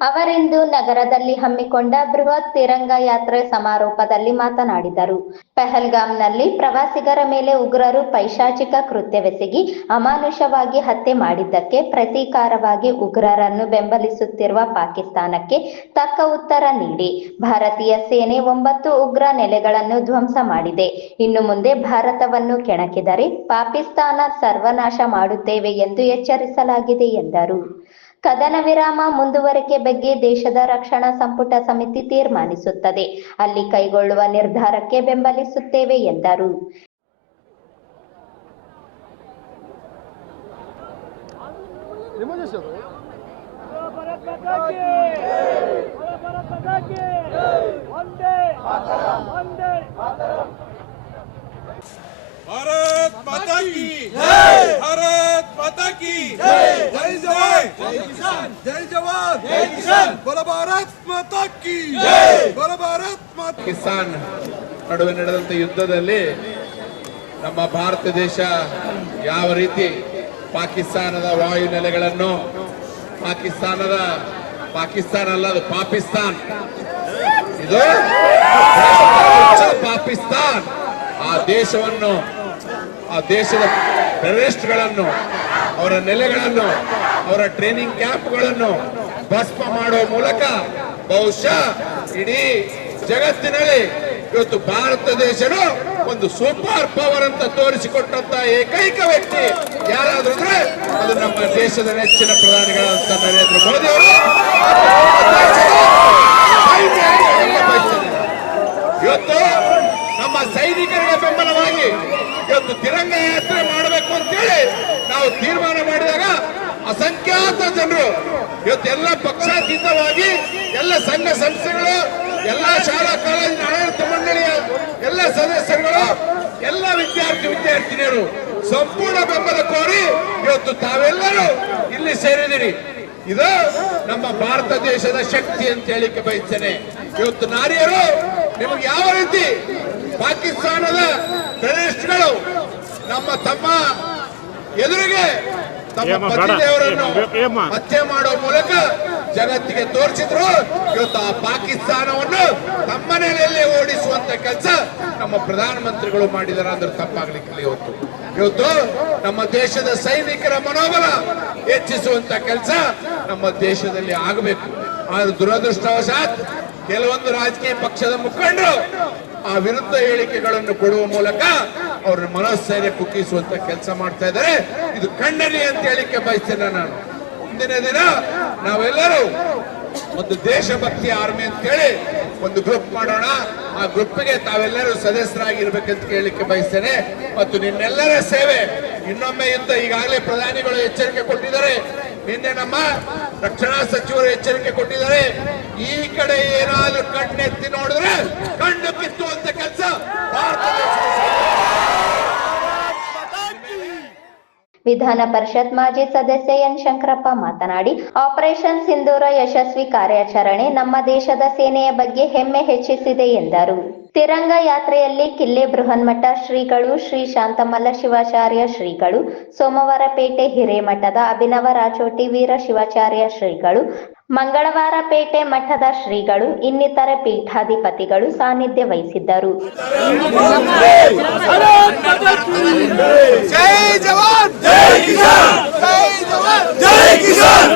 ಅವರಿಂದು ನಗರದಲ್ಲಿ ಹಮ್ಮಿಕೊಂಡ ಬೃಹತ್ ತಿರಂಗ ಯಾತ್ರೆ ಸಮಾರೋಪದಲ್ಲಿ ಮಾತನಾಡಿದರು. ಪೆಹಲ್ಗಾಮ್ನಲ್ಲಿ ಪ್ರವಾಸಿಗರ ಮೇಲೆ ಉಗ್ರರು ಪೈಶಾಚಿಕ ಕೃತ್ಯವೆಸಗಿ ಅಮಾನುಷವಾಗಿ ಹತ್ಯೆ ಮಾಡಿದ್ದಕ್ಕೆ ಪ್ರತೀಕಾರವಾಗಿ ಉಗ್ರರನ್ನು ಬೆಂಬಲಿಸುತ್ತಿರುವ ಪಾಕಿಸ್ತಾನಕ್ಕೆ ತಕ್ಕ ಉತ್ತರ ನೀಡಿ. ಭಾರತೀಯ ಸೇನೆ ಒಂಬತ್ತು ಉಗ್ರ ನೆಲೆಗಳನ್ನು ಧ್ವಂಸ ಮಾಡಿದೆ. ಇನ್ನು ಮುಂದೆ ಭಾರತವನ್ನು ಕೆಣಕಿದರೆ ಪಾಕಿಸ್ತಾನ ಸರ್ವನಾಶ ಮಾಡುತ್ತೇವೆ ಎಂದು ಎಚ್ಚರಿಸಲಾಗಿದೆ ಎಂದರು. ಕದನ ವಿರಾಮ ಮುಂದುವರಿಕೆ ಬಗ್ಗೆ ದೇಶದ ರಕ್ಷಣಾ ಸಂಪುಟ ಸಮಿತಿ ತೀರ್ಮಾನಿಸುತ್ತದೆ. ಅಲ್ಲಿ ಕೈಗೊಳ್ಳುವ ನಿರ್ಧಾರಕ್ಕೆ ಬೆಂಬಲಿಸುತ್ತೇವೆ ಎಂದರು. ಪಾಕಿಸ್ತಾನ ಭಾರತ್ ಭಾರತ್ ಪಾಕಿಸ್ತಾನ್ ನಡುವೆ ನಡೆದಂತ ಯುದ್ಧದಲ್ಲಿ ನಮ್ಮ ಭಾರತ ದೇಶ ಯಾವ ರೀತಿ ಪಾಕಿಸ್ತಾನದ ವಾಯು ನೆಲೆಗಳನ್ನು ಪಾಕಿಸ್ತಾನದ, ಪಾಕಿಸ್ತಾನ ಅಲ್ಲ ಅದು ಪಾಕಿಸ್ತಾನ್ ಇದು ಪಾಕಿಸ್ತಾನ್. ಆ ದೇಶವನ್ನು, ಆ ದೇಶದ ಟೆರರಿಸ್ಟ್ಗಳನ್ನು, ಅವರ ನೆಲೆಗಳನ್ನು, ಅವರ ಟ್ರೈನಿಂಗ್ ಕ್ಯಾಂಪ್ಗಳನ್ನು ಭಸ್ಮ ಮಾಡುವ ಮೂಲಕ ಬಹುಶಃ ಇಡೀ ಜಗತ್ತಿನಲ್ಲಿ ಇವತ್ತು ಭಾರತ ದೇಶನು ಒಂದು ಸೂಪರ್ ಪವರ್ ಅಂತ ತೋರಿಸಿಕೊಟ್ಟಂತ ಏಕೈಕ ವ್ಯಕ್ತಿ ಯಾರಾದ್ರೂ ಅಂದ್ರೆ ಅದು ನಮ್ಮ ದೇಶದ ನೆಚ್ಚಿನ ಪ್ರಧಾನಿಗಳಂತ ನರೇಂದ್ರ ಮೋದಿ ಅವರು. ಇವತ್ತು ನಮ್ಮ ಸೈನಿಕರಿಗೆ ಬೆಂಬಲವಾಗಿ ಇವತ್ತು ತಿರಂಗ ಯಾತ್ರೆ ಮಾಡಬೇಕು ಅಂತೇಳಿ ನಾವು ತೀರ್ಮಾನ ಮಾಡಿದಾಗ ಅಸಂಖ್ಯಾತ ಜನರು. ಇವತ್ತೆಲ್ಲ ಪಕ್ಷಾತೀತವಾಗಿ, ಎಲ್ಲ ಸಂಘ ಸಂಸ್ಥೆಗಳು, ಎಲ್ಲ ಶಾಲಾ ಕಾಲೇಜಿನ ಆಡಳಿತ ಮಂಡಳಿಯ ಎಲ್ಲ ಸದಸ್ಯರುಗಳು, ಎಲ್ಲ ವಿದ್ಯಾರ್ಥಿ ವಿದ್ಯಾರ್ಥಿನಿಯರು ಸಂಪೂರ್ಣ ಬೆಂಬಲ ಕೋರಿ ಇವತ್ತು ತಾವೆಲ್ಲರೂ ಇಲ್ಲಿ ಸೇರಿದಿರಿ ಇದು ನಮ್ಮ ಭಾರತ ದೇಶದ ಶಕ್ತಿ ಅಂತ ಹೇಳಿಕೆ ಬಯಸ್ತೇನೆ. ಇವತ್ತು ನಾರಿಯರು ನಿಮಗೆ ಯಾವ ರೀತಿ ಪಾಕಿಸ್ತಾನದ ಟೆರರಿಸ್ಟ್ಗಳು ನಮ್ಮ ತಮ್ಮ ಎದುರಿಗೆ ತಮ್ಮ. ಪತಿದೇವರನ್ನು. ಹತ್ಯೆ ಮಾಡೋ ಮೂಲಕ ಜಗತ್ತಿಗೆ ತೋರಿಸಿದ್ರು ಇವತ್ತು ಆ ಪಾಕಿಸ್ತಾನವನ್ನು ತಮ್ಮ ನೆಲೆಯಲ್ಲೇ ಓಡಿಸುವಂತ ಕೆಲಸ ನಮ್ಮ ಪ್ರಧಾನಮಂತ್ರಿಗಳು ಮಾಡಿದಾರೆ ಅಂದ್ರೆ ತಪ್ಪಾಗ್ಲಿಕ್ಕಿಲ್ಲ ಇವತ್ತು ಇವತ್ತು ನಮ್ಮ ದೇಶದ ಸೈನಿಕರ ಮನೋಬಲ ಹೆಚ್ಚಿಸುವಂತ ಕೆಲಸ ನಮ್ಮ ದೇಶದಲ್ಲಿ ಆಗಬೇಕು ಆದ್ರೆ ದುರದೃಷ್ಟವಶಾತ್ ಕೆಲವೊಂದು ರಾಜಕೀಯ ಪಕ್ಷದ ಮುಖಂಡರು ಆ ವಿರುದ್ಧ ಹೇಳಿಕೆಗಳನ್ನು ಕೊಡುವ ಮೂಲಕ ಅವ್ರ ಮನಸ್ಥೈರ್ಯ ಕುಗ್ಗಿಸುವಂತ ಕೆಲಸ ಮಾಡ್ತಾ ಇದ್ದಾರೆ. ಇದು ಖಂಡನೆ ಅಂತ ಹೇಳಿಕೆ ಬಯಸ್ತೇನೆ ನಾನು. ಮುಂದಿನ ದಿನ ನಾವೆಲ್ಲರೂ ಒಂದು ದೇಶಭಕ್ತಿ ಆರ್ಮಿ ಅಂತ ಹೇಳಿ ಒಂದು ಗ್ರೂಪ್ ಮಾಡೋಣ. ಆ ಗ್ರೂಪ್ಗೆ ತಾವೆಲ್ಲರೂ ಸದಸ್ಯರಾಗಿರ್ಬೇಕಂತ ಕೇಳಲಿಕ್ಕೆ ಬಯಸ್ತೇನೆ. ಮತ್ತು ನಿನ್ನೆಲ್ಲರ ಸೇವೆ ಇನ್ನೊಮ್ಮೆ ಯುದ್ಧ ಈಗಾಗಲೇ ಪ್ರಧಾನಿಗಳು ಎಚ್ಚರಿಕೆ ಕೊಟ್ಟಿದ್ದಾರೆ. ನಿನ್ನೆ ನಮ್ಮ ರಕ್ಷಣಾ ಸಚಿವರು ಎಚ್ಚರಿಕೆ ಕೊಟ್ಟಿದ್ದಾರೆ. ಈ ಕಡೆ ಏನಾದ್ರೂ ಕಣ್ಣೆತ್ತಿ ನೋಡಿದ್ರೆ ಕಣ್ಣು ಕಿತ್ತುವಂತ ಕೆಲಸ ಭಾರತ ದೇಶದ ವಿಧಾನ ಪರಿಷತ್ ಮಾಜಿ ಸದಸ್ಯ ಎನ್ ಶಂಕರಪ್ಪ ಮಾತನಾಡಿ, ಆಪರೇಷನ್ ಸಿಂಧೂರ ಯಶಸ್ವಿ ಕಾರ್ಯಾಚರಣೆ ನಮ್ಮ ದೇಶದ ಸೇನೆಯ ಬಗ್ಗೆ ಹೆಮ್ಮೆ ಹೆಚ್ಚಿಸಿದೆ ಎಂದರು. ತಿರಂಗ ಯಾತ್ರೆಯಲ್ಲಿ ಕಿಲ್ಲೆ ಬೃಹನ್ಮಠ ಶ್ರೀಗಳು, ಶ್ರೀ ಶಾಂತಮಲ್ಲ ಶಿವಾಚಾರ್ಯ ಶ್ರೀಗಳು, ಸೋಮವಾರಪೇಟೆ ಹಿರೇಮಠದ ಅಭಿನವ ರಾಚೋಟಿ ವೀರ ಶಿವಾಚಾರ್ಯ ಶ್ರೀಗಳು ಮಂಗಳವಾರ ಪೇಟೆ ಮಠದ ಶ್ರೀಗಳು, ಇನ್ನಿತರ ಪೀಠಾಧಿಪತಿಗಳು ಸಾನ್ನಿಧ್ಯ ವಹಿಸಿದ್ದರು. ಜೈ ಜವಾನ್, ಜೈ ಕಿಸಾನ್, ಜೈ ಜವಾನ್ ಜೈ ಕಿಸಾನ್.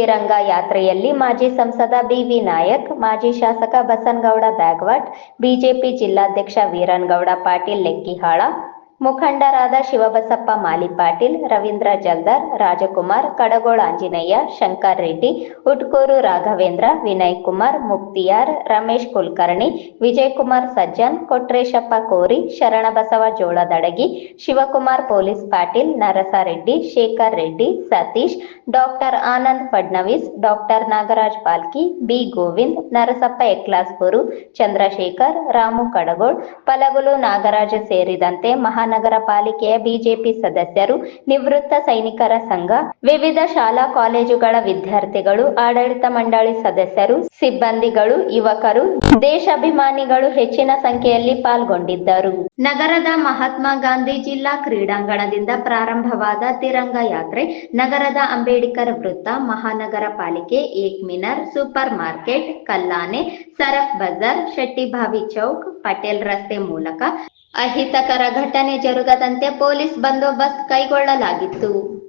ತಿರಂಗ ಯಾತ್ರೆಯಲ್ಲಿ ಮಾಜಿ ಸಂಸದ ಬಿವಿ ನಾಯಕ್, ಮಾಜಿ ಶಾಸಕ ಬಸನಗೌಡ ಬ್ಯಾಗ್ವಟ್, ಬಿಜೆಪಿ ಜಿಲ್ಲಾಧ್ಯಕ್ಷ ವೀರನಗೌಡ ಪಾಟೀಲ್ ಲೆಕ್ಕಿಹಾಳ ಮುಖಂಡರಾದ Shivabasappa Malipatil Ravindra ಜಲ್ದಾರ್, Rajkumar, ಕಡಗೋಳ Anjaneya, Shankar Reddy, ಉಟ್ಕೂರು Raghavendra, Vinay Kumar, Mukhtiyar, Ramesh Kulkarni, Vijaykumar Sajjan, Kotreshappa Kori, Sharanabasava Joladadagi, Shivakumar police Patil, Narasareddy, Shekhar Reddy, Satish, doctor Anand Fadnavis, doctor Nagaraj Palki, B Govind, Narasappa Eklaspur, Chandrashekhar, Ramu Kadagol, Palagulu Nagaraja ಸೇರಿದಂತೆ ಮಹಾನಗರ ಪಾಲಿಕೆಯ ಬಿಜೆಪಿ ಸದಸ್ಯರು, ನಿವೃತ್ತ ಸೈನಿಕರ ಸಂಘ, ವಿವಿಧ ಶಾಲಾ ಕಾಲೇಜುಗಳ ವಿದ್ಯಾರ್ಥಿಗಳು, ಆಡಳಿತ ಮಂಡಳಿ ಸದಸ್ಯರು, ಸಿಬ್ಬಂದಿಗಳು, ಯುವಕರು, ದೇಶಾಭಿಮಾನಿಗಳು ಹೆಚ್ಚಿನ ಸಂಖ್ಯೆಯಲ್ಲಿ ಪಾಲ್ಗೊಂಡಿದ್ದರು. ನಗರದ ಮಹಾತ್ಮ ಗಾಂಧಿ ಜಿಲ್ಲಾ ಕ್ರೀಡಾಂಗಣದಿಂದ ಪ್ರಾರಂಭವಾದ ತಿರಂಗ ಯಾತ್ರೆ ನಗರದ ಅಂಬೇಡ್ಕರ್ ವೃತ್ತ, ಮಹಾನಗರ ಪಾಲಿಕೆ ಏಕ್ ಮಿನರ್ ಸೂಪರ್ ಮಾರ್ಕೆಟ್, ಕಲ್ಲಾನೆ, ಸರಫ್ ಬಜಾರ್, ಶೆಟ್ಟಿಭಾವಿ ಚೌಕ್, ಪಟೇಲ್ ರಸ್ತೆ ಮೂಲಕ ಅಹಿತಕರ ಘಟನೆ ಜರುಗದಂತೆ ಪೊಲೀಸ್ ಬಂದೋಬಸ್ತ್ ಕೈಗೊಳ್ಳಲಾಗಿತ್ತು.